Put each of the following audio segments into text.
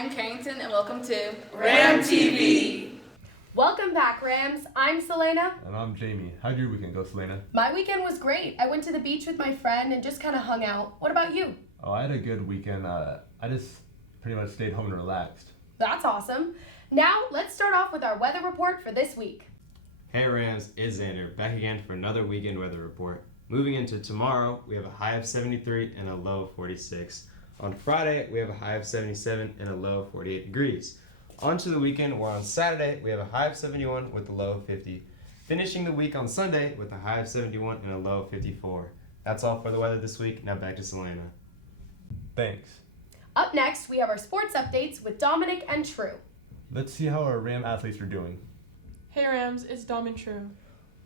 I'm Carrington, and welcome to RamTv. Welcome back, Rams. I'm Selena. And I'm Jamie. How'd your weekend go, Selena? My weekend was great. I went to the beach with my friend and just kind of hung out. What about you? Oh, I had a good weekend. I just pretty much stayed home and relaxed. That's awesome. Now, let's start off with our weather report for this week. Hey Rams, it's Xander, back again for another weekend weather report. Moving into tomorrow, we have a high of 73 and a low of 46. On Friday, we have a high of 77 and a low of 48 degrees. On to the weekend, where on Saturday, we have a high of 71 with a low of 50. Finishing the week on Sunday with a high of 71 and a low of 54. That's all for the weather this week. Now back to Selena. Thanks. Up next, we have our sports updates with Dominic and True. Let's see how our Ram athletes are doing. Hey Rams, it's Dom and True.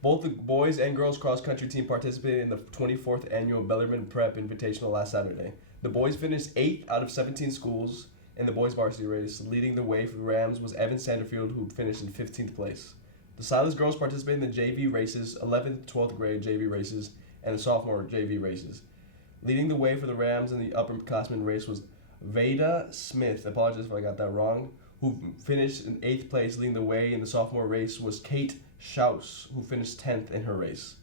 Both the boys and girls cross-country team participated in the 24th annual Bellarmine Prep Invitational last Saturday. The boys finished 8th out of 17 schools in the boys varsity race. Leading the way for the Rams was Evan Sanderfield, who finished in 15th place. The Silas girls participated in the JV races, 11th to 12th grade JV races, and the sophomore JV races. Leading the way for the Rams in the upperclassmen race was Veda Smith, apologize if I got that wrong, who finished in 8th place. Leading the way in the sophomore race was Kate Schaus, who finished 10th in her race.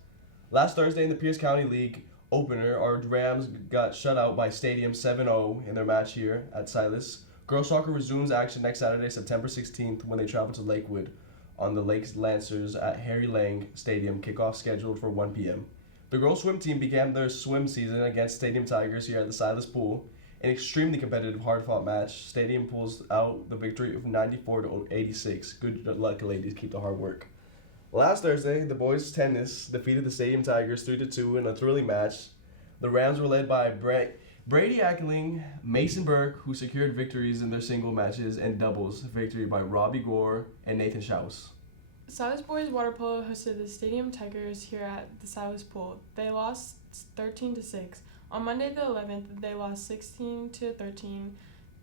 Last Thursday in the Pierce County League opener, our Rams got shut out by Stadium 7-0 in their match here at Silas. Girls soccer resumes action next Saturday, September 16th, when they travel to Lakewood on the Lakes Lancers at Harry Lang Stadium, kickoff scheduled for 1 p.m. The girls swim team began their swim season against Stadium Tigers here at the Silas Pool. An extremely competitive, hard-fought match. Stadium pulls out the victory of 94-86. Good luck, ladies. Keep the hard work. Last Thursday, the boys' tennis defeated the Stadium Tigers 3-2 in a thrilling match. The Rams were led by Brady Ackling, Mason Burke, who secured victories in their single matches, and doubles victory by Robbie Gore and Nathan Schaus. Silas Boys Water Polo hosted the Stadium Tigers here at the Silas Pool. They lost 13-6. On Monday the 11th, they lost 16-13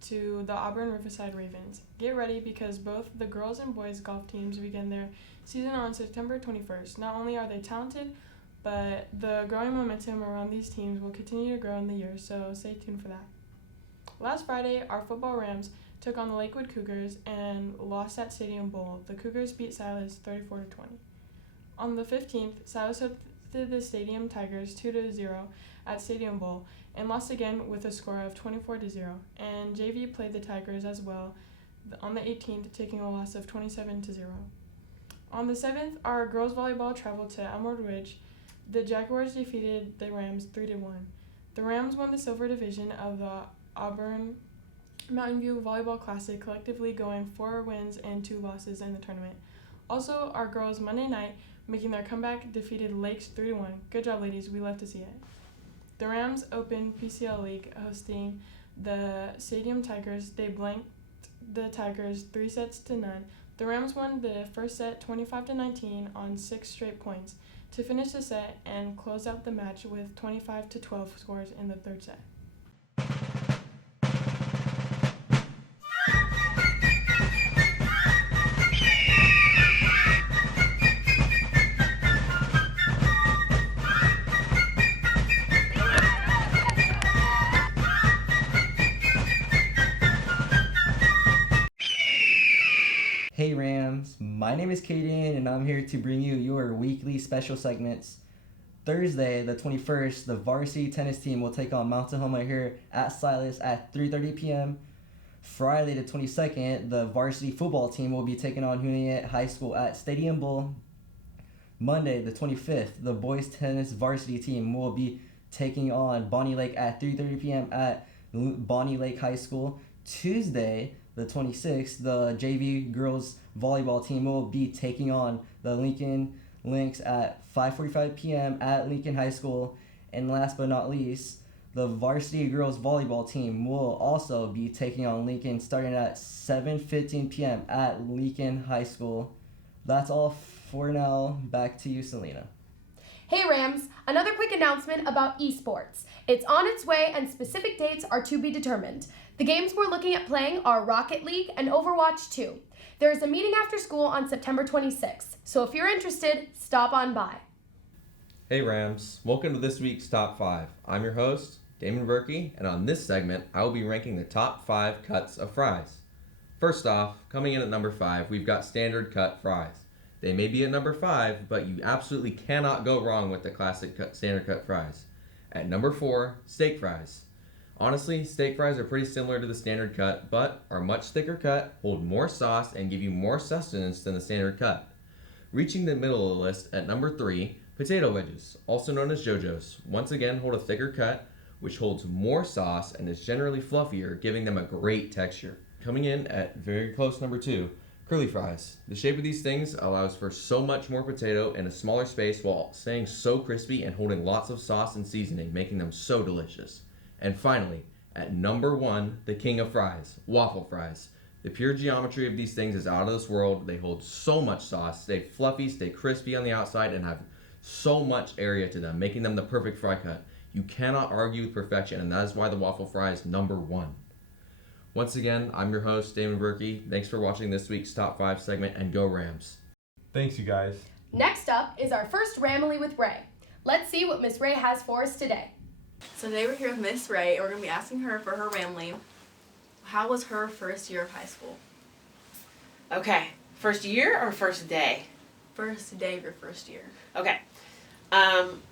to the Auburn Riverside Ravens. Get ready because both the girls and boys golf teams begin their season on September 21st. Not only are they talented, but the growing momentum around these teams will continue to grow in the year, so stay tuned for that. Last Friday, our football Rams took on the Lakewood Cougars and lost at Stadium Bowl. The Cougars beat Silas 34-20. On the 15th, Silas hosted the Stadium Tigers 2-0 at Stadium Bowl and lost again with a score of 24-0. And JV played the Tigers as well on the 18th, taking a loss of 27-0. On the 7th, our girls volleyball traveled to Elmwood Ridge. The Jaguars defeated the Rams 3-1. The Rams won the silver division of the Auburn Mountain View Volleyball Classic, collectively going 4 wins and 2 losses in the tournament. Also, our girls Monday night, making their comeback, defeated Lakes 3-1. Good job, ladies. We love to see it. The Rams opened PCL League, hosting the Stadium Tigers. They blanked the Tigers 3-0. The Rams won the first set 25-19 on 6 straight points to finish the set and close out the match with 25-12 scores in the third set. Hey Rams, my name is Kaden and I'm here to bring you your weekly special segments. Thursday, the 21st, the varsity tennis team will take on Mount Tahoma here at Silas at 3:30 p.m. Friday, the 22nd, the varsity football team will be taking on Huniet High School at Stadium Bowl. Monday, the 25th, the boys tennis varsity team will be taking on Bonnie Lake at 3:30 p.m. at Bonnie Lake High School. Tuesday, the 26th, the JV girls volleyball team will be taking on the Lincoln Lynx at 5:45 p.m. at Lincoln High School. And last but not least, the varsity girls volleyball team will also be taking on Lincoln starting at 7:15 p.m. at Lincoln High School. That's all for now. Back to you, Selena. Hey Rams, another quick announcement about esports. It's on its way and specific dates are to be determined. The games we're looking at playing are Rocket League and Overwatch 2. There is a meeting after school on September 26th, so if you're interested, stop on by. Hey Rams, welcome to this week's Top 5. I'm your host, Damon Berkey, and on this segment, I will be ranking the top 5 cuts of fries. First off, coming in at number 5, we've got standard cut fries. They may be at number 5, but you absolutely cannot go wrong with the classic standard cut fries. At number 4, steak fries. Honestly, steak fries are pretty similar to the standard cut, but are much thicker cut, hold more sauce, and give you more sustenance than the standard cut. Reaching the middle of the list at number 3, potato wedges, also known as JoJo's, once again hold a thicker cut, which holds more sauce and is generally fluffier, giving them a great texture. Coming in at very close number 2, curly fries. The shape of these things allows for so much more potato in a smaller space while staying so crispy and holding lots of sauce and seasoning, making them so delicious. And finally, at number 1, the king of fries, waffle fries. The pure geometry of these things is out of this world. They hold so much sauce, stay fluffy, stay crispy on the outside, and have so much area to them, making them the perfect fry cut. You cannot argue with perfection, and that is why the waffle fry is number 1. Once again, I'm your host, Damon Berkey. Thanks for watching this week's Top 5 segment, and go Rams. Thanks, you guys. Next up is our first Ramley with Ray. Let's see what Miss Ray has for us today. So today we're here with Miss Ray, and we're going to be asking her for her Ramley. How was her first year of high school? Okay, first year or first day? First day of your first year. Okay.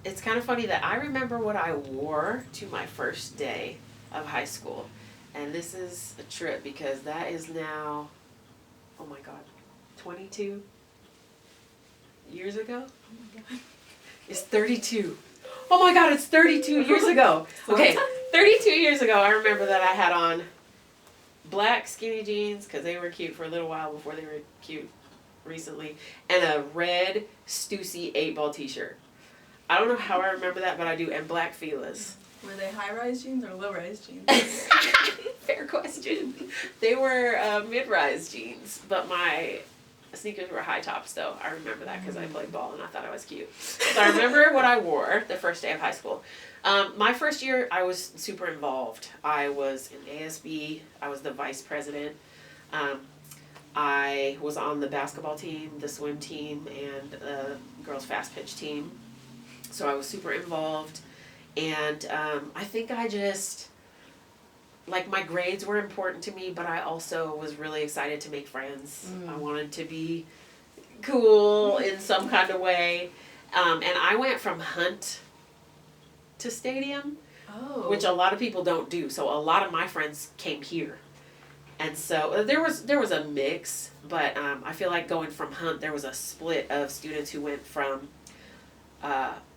It's kind of funny that I remember what I wore to my first day of high school. And this is a trip because that is now, oh my God, 22 years ago? Oh my God. It's 32. Oh my God, it's 32 years ago. Okay, 32 years ago, I remember that I had on black skinny jeans because they were cute for a little while before they were cute recently, and a red Stussy 8-ball t-shirt. I don't know how I remember that, but I do, and black Fila's. Were they high-rise jeans or low-rise jeans? Fair question. They were mid-rise jeans, but my sneakers were high tops though. I remember that because I played ball and I thought I was cute. So I remember what I wore the first day of high school. My first year, I was super involved. I was in ASB. I was the vice president. I was on the basketball team, the swim team, and the girls fast pitch team. So I was super involved. And I think I just, like, my grades were important to me, but I also was really excited to make friends. I wanted to be cool in some kind of way. And I went from Hunt to Stadium, which a lot of people don't do. So a lot of my friends came here. And so there was a mix, but I feel like going from Hunt, there was a split of students who went from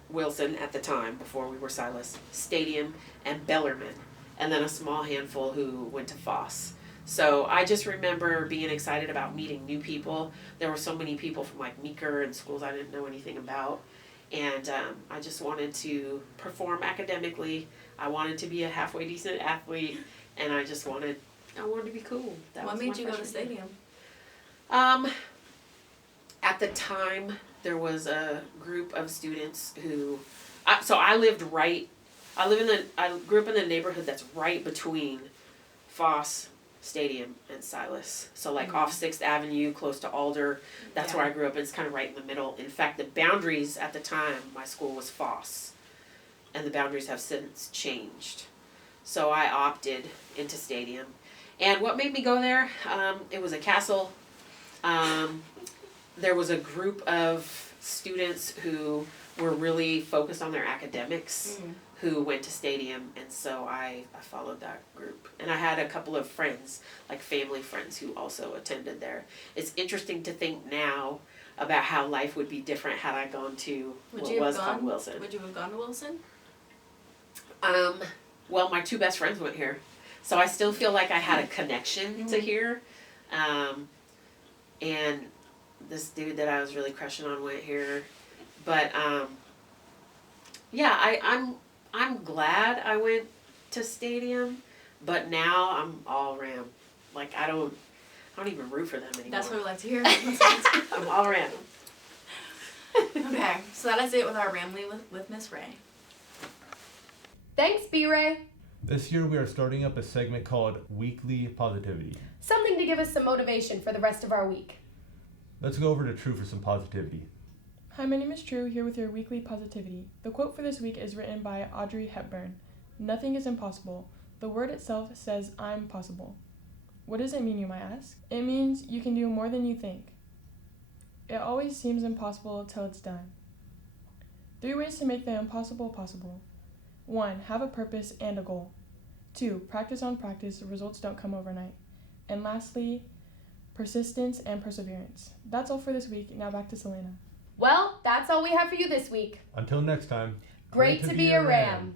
Wilson at the time, before we were Silas, Stadium, and Bellarmine, and then a small handful who went to Foss. So I just remember being excited about meeting new people. There were so many people from like Meeker and schools I didn't know anything about, and I just wanted to perform academically. I wanted to be a halfway decent athlete, and I wanted to be cool. What made you go to Stadium? At the time, there was a group of students who, I grew up in the neighborhood that's right between Foss, Stadium, and Silas. So like off 6th Avenue, close to Alder, that's where I grew up. It's kind of right in the middle. In fact, the boundaries at the time, my school was Foss, and the boundaries have since changed. So I opted into Stadium. And what made me go there, it was a castle. There was a group of students who were really focused on their academics who went to Stadium, and so I followed that group. And I had a couple of friends, like family friends, who also attended there. It's interesting to think now about how life would be different had I gone to called Wilson. Would you have gone to Wilson? Well, my 2 best friends went here, so I still feel like I had a connection to here. And this dude that I was really crushing on went here, but I'm glad I went to Stadium, but now I'm all Ram. Like I don't even root for them anymore. That's what we like to hear. I'm all Ram. Okay, so that is it with our Ramley with Miss Ray. Thanks, B-Ray. This year we are starting up a segment called Weekly Positivity. Something to give us some motivation for the rest of our week. Let's go over to True for some positivity. Hi, my name is True, here with your weekly positivity. The quote for this week is written by Audrey Hepburn. Nothing is impossible. The word itself says, I'm possible. What does it mean, you might ask? It means you can do more than you think. It always seems impossible till it's done. 3 ways to make the impossible possible. 1. Have a purpose and a goal. 2. Practice on practice, results don't come overnight. And lastly, persistence and perseverance. That's all for this week. Now back to Selena. Well, that's all we have for you this week. Until next time. Great to be a Ram.